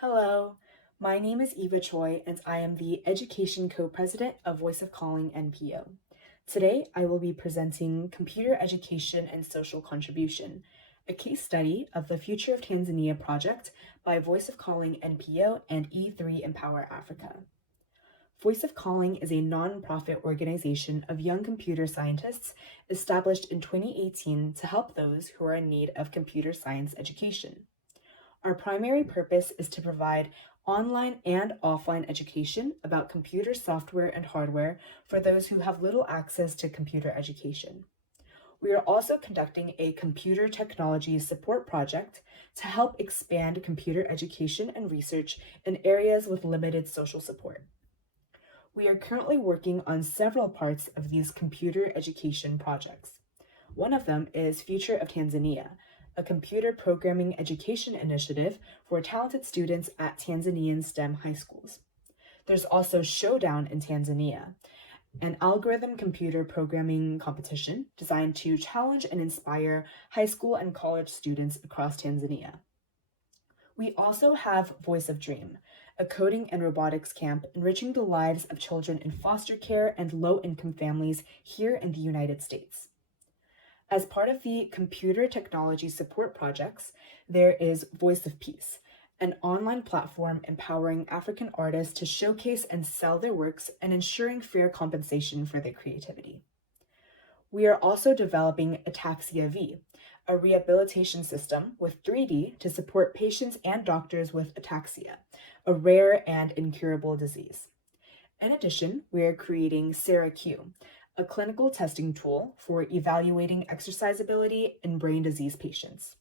Hello, my name is Eva Choi, and I am the Education Co-President of Voice of Calling NPO. Today, I will be presenting Computer Education and Social Contribution, a case study of the Future of Tanzania project by Voice of Calling NPO and E3Empower Africa. Voice of Calling is a nonprofit organization of young computer scientists established in 2018 to help those who are in need of computer science education. Our primary purpose is to provide online and offline education about computer software and hardware for those who have little access to computer education. We are also conducting a computer technology support project to help expand computer education and research in areas with limited social support. We are currently working on several parts of these computer education projects. One of them is Future of Tanzania, a computer programming education initiative for talented students at Tanzanian STEM high schools. There's also Showdown in Tanzania, an algorithm computer programming competition designed to challenge and inspire high school and college students across Tanzania. We also have Voice of Dream, a coding and robotics camp enriching the lives of children in foster care and low-income families here in the United States. As part of the computer technology support projects, there is Voice of Peace, an online platform empowering African artists to showcase and sell their works and ensuring fair compensation for their creativity. We are also developing Ataxia V, a rehabilitation system with 3D to support patients and doctors with ataxia, a rare and incurable disease. In addition, we are creating SarahQ, a clinical testing tool for evaluating exercisability in brain disease patients.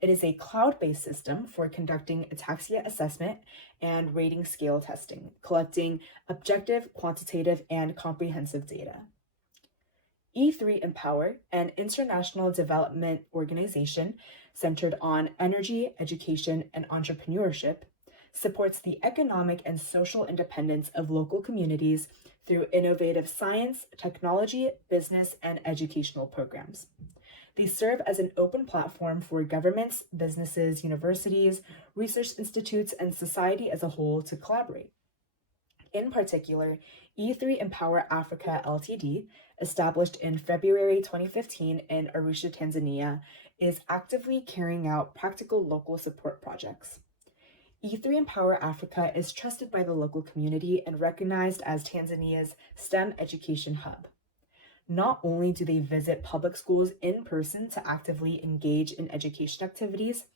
It is a cloud-based system for conducting ataxia assessment and rating scale testing, collecting objective, quantitative, and comprehensive data. E3Empower, an international development organization centered on energy, education, and entrepreneurship, supports the economic and social independence of local communities through innovative science, technology, business, and educational programs. They serve as an open platform for governments, businesses, universities, research institutes, and society as a whole to collaborate. In particular, E3Empower Africa Ltd, established in February 2015 in Arusha, Tanzania, is actively carrying out practical local support projects. E3Empower Africa is trusted by the local community and recognized as Tanzania's STEM education hub. Not only do they visit public schools in person to actively engage in education activities,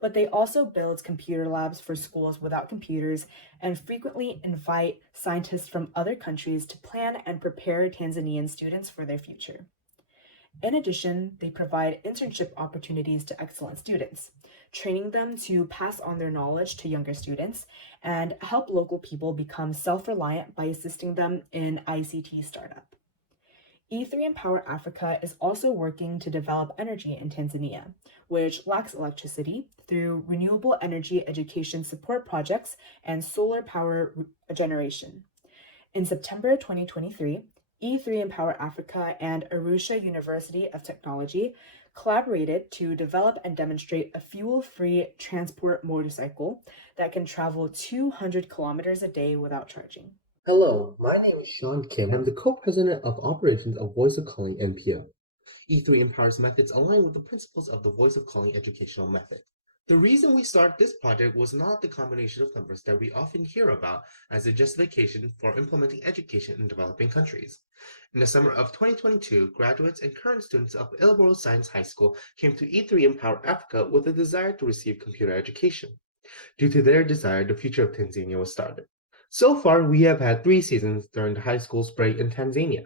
but they also build computer labs for schools without computers and frequently invite scientists from other countries to plan and prepare Tanzanian students for their future. In addition, they provide internship opportunities to excellent students, training them to pass on their knowledge to younger students and help local people become self-reliant by assisting them in ICT startup. E3Empower Africa is also working to develop energy in Tanzania, which lacks electricity, through renewable energy education support projects and solar power generation. In September 2023, E3Empower Africa and Arusha University of Technology collaborated to develop and demonstrate a fuel-free transport motorcycle that can travel 200 kilometers a day without charging. Hello, my name is Sean Kim. I'm the co-president of operations of Voice of Calling NPO. E3 Empower's methods align with the principles of the Voice of Calling educational method. The reason we started this project was not the combination of numbers that we often hear about as a justification for implementing education in developing countries. In the summer of 2022, graduates and current students of Ilboro Science High School came to E3 Empower Africa with a desire to receive computer education. Due to their desire, the Future of Tanzania was started. So far, we have had 3 seasons during the high school's break in Tanzania.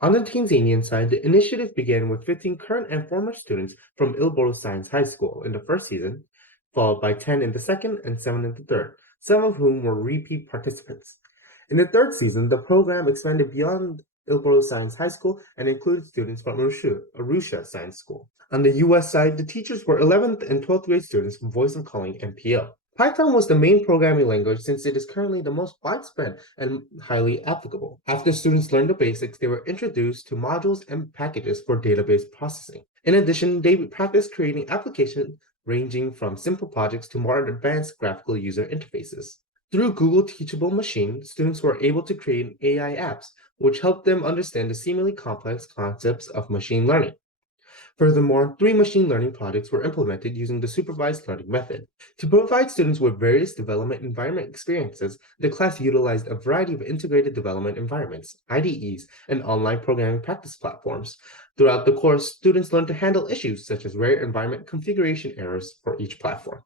On the Tanzanian side, the initiative began with 15 current and former students from Ilboro Science High School in the first season, followed by 10 in the second and 7 in the third, some of whom were repeat participants. In the third season, the program expanded beyond Ilboro Science High School and included students from Arusha Science School. On the US side, the teachers were 11th and 12th grade students from Voice of Calling NPO. Python was the main programming language since it is currently the most widespread and highly applicable. After students learned the basics, they were introduced to modules and packages for database processing. In addition, they practiced creating applications ranging from simple projects to more advanced graphical user interfaces. Through Google Teachable Machine, students were able to create AI apps, which helped them understand the seemingly complex concepts of machine learning. Furthermore, 3 machine learning projects were implemented using the supervised learning method. To provide students with various development environment experiences, the class utilized a variety of integrated development environments, IDEs, and online programming practice platforms. Throughout the course, students learned to handle issues such as rare environment configuration errors for each platform.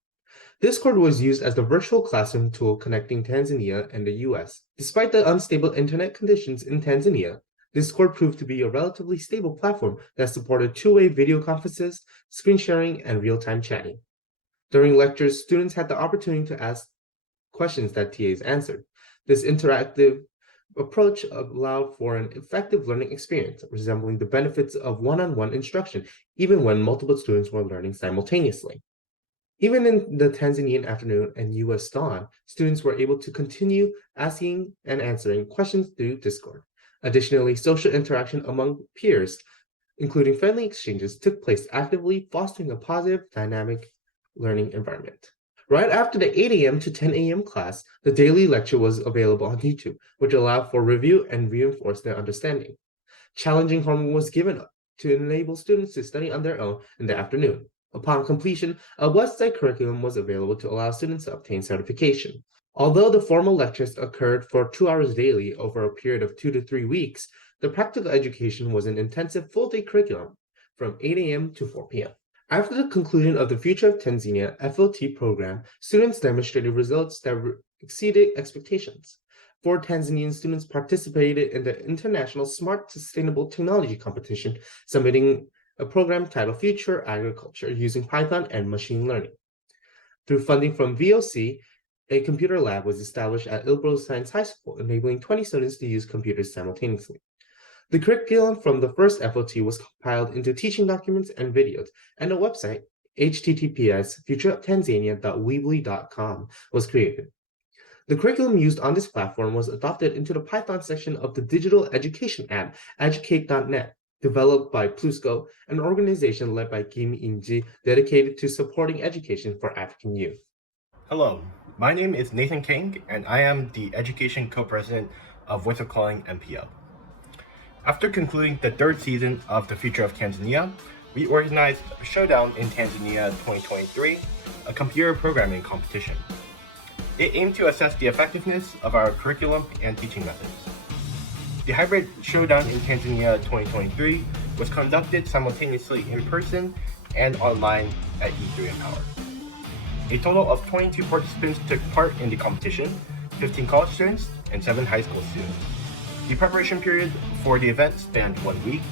Discord was used as the virtual classroom tool connecting Tanzania and the US. Despite the unstable internet conditions in Tanzania, Discord proved to be a relatively stable platform that supported two-way video conferences, screen sharing, and real-time chatting. During lectures, students had the opportunity to ask questions that TAs answered. This interactive approach allowed for an effective learning experience, resembling the benefits of one-on-one instruction, even when multiple students were learning simultaneously. Even in the Tanzanian afternoon and US dawn, students were able to continue asking and answering questions through Discord. Additionally, social interaction among peers, including friendly exchanges, took place actively, fostering a positive, dynamic learning environment. Right after the 8 a.m. to 10 a.m. class, the daily lecture was available on YouTube, which allowed for review and reinforce their understanding. Challenging homework was given to enable students to study on their own in the afternoon. Upon completion, a website curriculum was available to allow students to obtain certification. Although the formal lectures occurred for 2 hours daily over a period of 2 to 3 weeks, the practical education was an intensive full-day curriculum from 8 a.m. to 4 p.m. After the conclusion of the Future of Tanzania FOT program, students demonstrated results that exceeded expectations. 4 Tanzanian students participated in the International Smart Sustainable Technology Competition, submitting a program titled Future Agriculture using Python and machine learning. Through funding from VOC, a computer lab was established at Ilbro Science High School, enabling 20 students to use computers simultaneously. The curriculum from the first FOT was compiled into teaching documents and videos, and a website, https://futureoftanzania.weebly.com, was created. The curriculum used on this platform was adopted into the Python section of the digital education app, educate.net, developed by Plusco, an organization led by Kim In-ji dedicated to supporting education for African youth. Hello, my name is Nathan King, and I am the Education Co-President of Voice of Calling NPO. After concluding the 3rd season of The Future of Tanzania, we organized Showdown in Tanzania 2023, a computer programming competition. It aimed to assess the effectiveness of our curriculum and teaching methods. The hybrid Showdown in Tanzania 2023 was conducted simultaneously in person and online at E3Empower. A total of 22 participants took part in the competition, 15 college students and 7 high school students. The preparation period for the event spanned 1 week,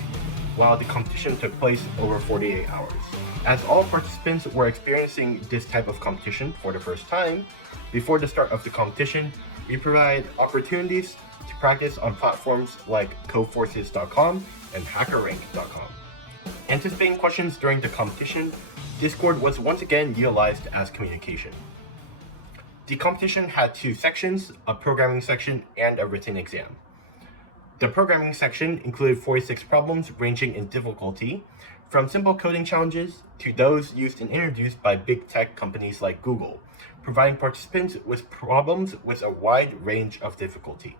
while the competition took place over 48 hours. As all participants were experiencing this type of competition for the first time, before the start of the competition, we provide opportunities to practice on platforms like codeforces.com and hackerrank.com. Anticipating questions during the competition, Discord was once again utilized as communication. The competition had 2 sections, a programming section and a written exam. The programming section included 46 problems ranging in difficulty, from simple coding challenges to those used and introduced by big tech companies like Google, providing participants with problems with a wide range of difficulty.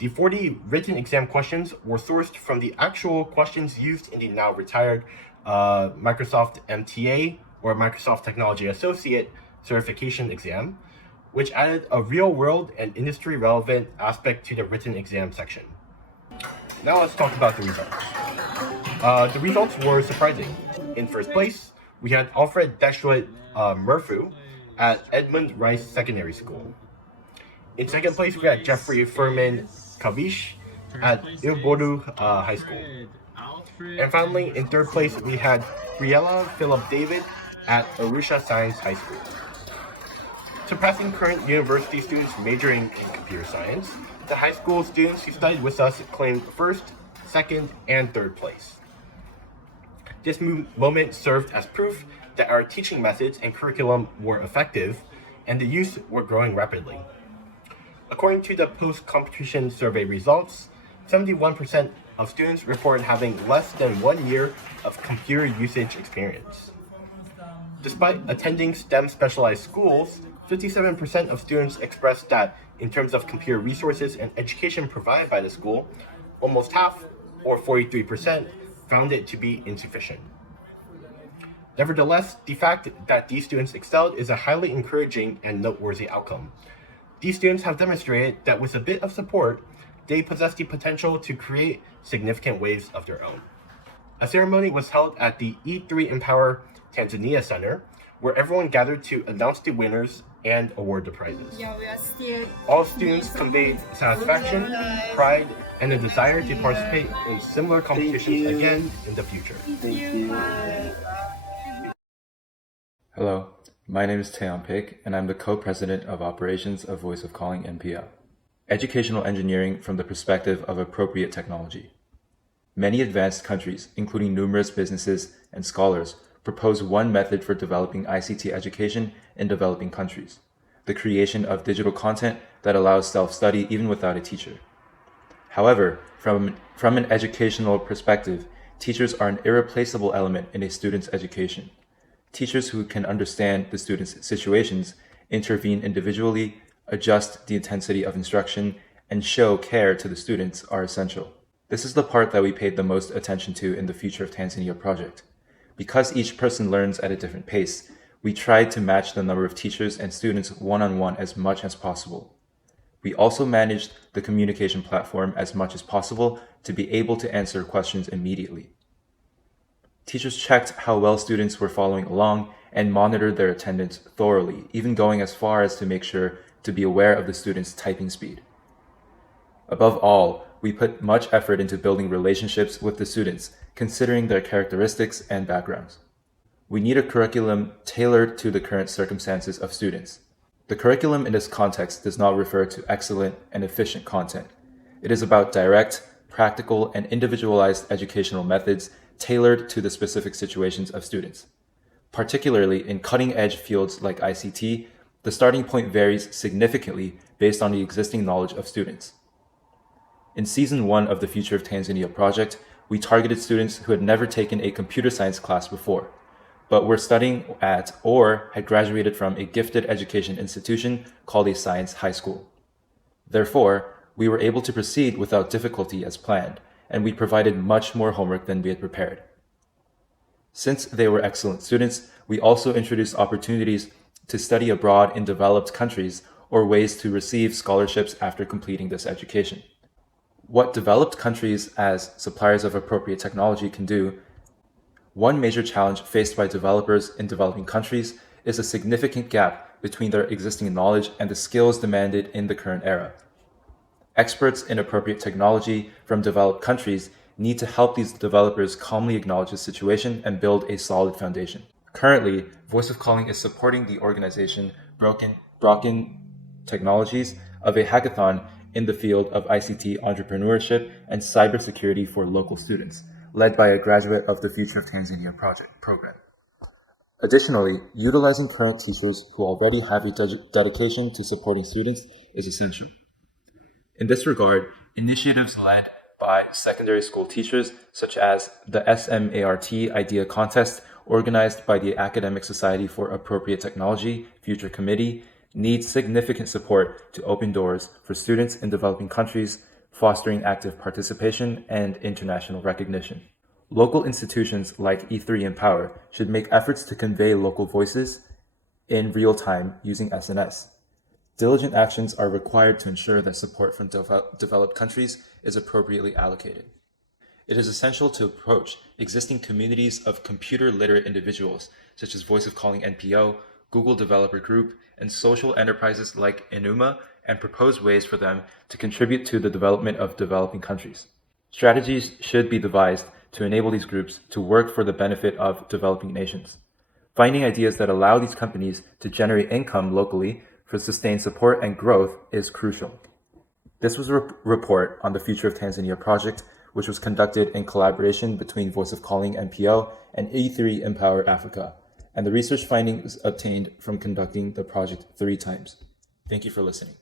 The 40 written exam questions were sourced from the actual questions used in the now retired Microsoft MTA, or Microsoft Technology Associate, certification exam, which added a real-world and industry-relevant aspect to the written exam section. Now let's talk about the results. The results were surprising. In first place, we had Alfred Deshlet Murphu at Edmund Rice Secondary School. In second place, we had Jeffrey Furman Kavish at Ilboru High School. And finally, in third place, we had Briella Philip David at Arusha Science High School. Surpassing current university students majoring in computer science, the high school students who studied with us claimed first, second, and third place. This moment served as proof that our teaching methods and curriculum were effective, and the youth were growing rapidly. According to the post-competition survey results, 71% of students reported having less than 1 year of computer usage experience. Despite attending STEM specialized schools, 57% of students expressed that in terms of computer resources and education provided by the school, almost half, or 43%, found it to be insufficient. Nevertheless, the fact that these students excelled is a highly encouraging and noteworthy outcome. These students have demonstrated that with a bit of support, they possess the potential to create significant waves of their own. A ceremony was held at the E3Empower Tanzania Center, where everyone gathered to announce the winners and award the prizes. All students conveyed satisfaction, pride, and a desire to participate in similar competitions again in the future. Hello, my name is Taeyeon Pik, and I'm the co-president of operations of Voice of Calling NPO. Educational engineering from the perspective of appropriate technology. Many advanced countries, including numerous businesses and scholars, propose one method for developing ICT education in developing countries: the creation of digital content that allows self-study even without a teacher. However, from an educational perspective, teachers are an irreplaceable element in a student's education. Teachers who can understand the students' situations, intervene individually, adjust the intensity of instruction, and show care to the students are essential. This is the part that we paid the most attention to in the Future of Tanzania project. Because each person learns at a different pace, we tried to match the number of teachers and students one-on-one as much as possible. We also managed the communication platform as much as possible to be able to answer questions immediately. Teachers checked how well students were following along and monitored their attendance thoroughly, even going as far as to make sure to be aware of the students' typing speed. Above all, we put much effort into building relationships with the students, considering their characteristics and backgrounds. We need a curriculum tailored to the current circumstances of students. The curriculum in this context does not refer to excellent and efficient content. It is about direct, practical, and individualized educational methods tailored to the specific situations of students. Particularly in cutting-edge fields like ICT, the starting point varies significantly based on the existing knowledge of students. In Season 1 of the Future of Tanzania project, we targeted students who had never taken a computer science class before, but were studying at or had graduated from a gifted education institution called a science high school. Therefore, we were able to proceed without difficulty as planned, and we provided much more homework than we had prepared. Since they were excellent students, we also introduced opportunities to study abroad in developed countries or ways to receive scholarships after completing this education. What developed countries as suppliers of appropriate technology can do: one major challenge faced by developers in developing countries is a significant gap between their existing knowledge and the skills demanded in the current era. Experts in appropriate technology from developed countries need to help these developers calmly acknowledge the situation and build a solid foundation. Currently, Voice of Calling is supporting the organization Brocken Technologies of a hackathon in the field of ICT entrepreneurship and cybersecurity for local students, led by a graduate of the Future of Tanzania project program. Additionally, utilizing current teachers who already have a dedication to supporting students is essential. In this regard, initiatives led by secondary school teachers, such as the SMART Idea Contest organized by the Academic Society for Appropriate Technology Future Committee, need significant support to open doors for students in developing countries, fostering active participation and international recognition. Local institutions like E3Empower should make efforts to convey local voices in real time using SNS. Diligent actions are required to ensure that support from developed countries is appropriately allocated. It is essential to approach existing communities of computer literate individuals, such as Voice of Calling NPO, Google Developer Group, and social enterprises like Enuma, and propose ways for them to contribute to the development of developing countries. Strategies should be devised to enable these groups to work for the benefit of developing nations. Finding ideas that allow these companies to generate income locally for sustained support and growth is crucial. This was a report on the Future of Tanzania project, which was conducted in collaboration between Voice of Calling NPO and E3Empower Africa, and the research findings obtained from conducting the project 3 times. Thank you for listening.